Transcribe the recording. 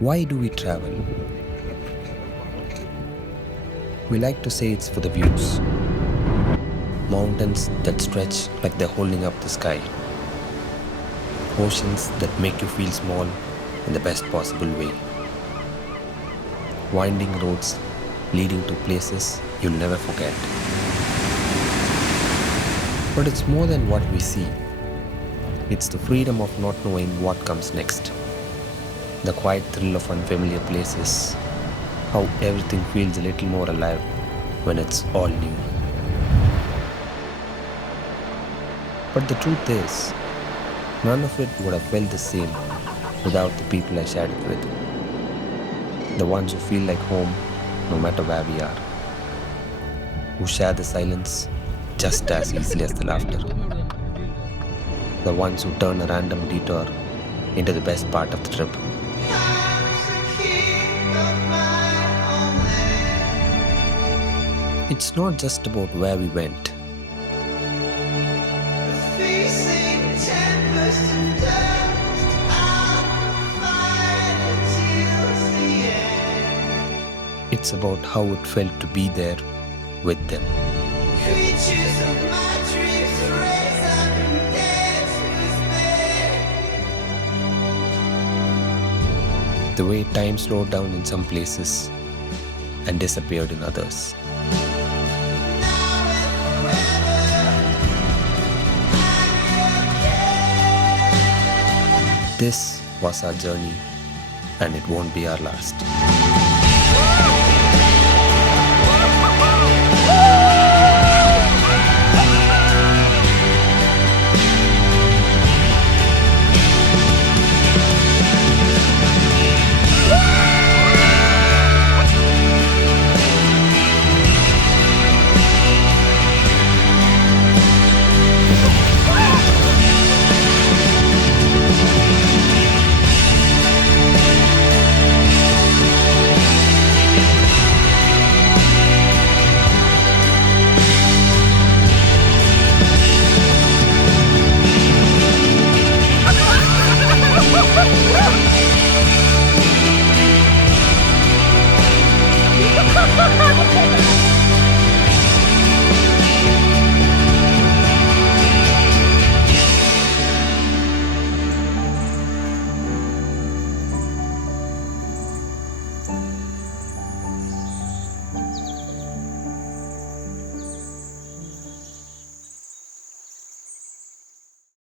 Why do we travel? We like to say it's for the views. Mountains that stretch like they're holding up the sky. Oceans that make you feel small in the best possible way. Winding roads leading to places you'll never forget. But it's more than what we see. It's the freedom of not knowing what comes next. The quiet thrill of unfamiliar places. How everything feels a little more alive when it's all new. But the truth is, none of it would have felt the same without the people I shared it with. The ones who feel like home no matter where we are. Who share the silence just as easily as the laughter. The ones who turn a random detour into the best part of the trip. It's not just about where we went. It's about how it felt to be there with them. Creatures of my dreams raise up and dance with me. The way time slowed down in some places and disappeared in others. This was our journey, and it won't be our last.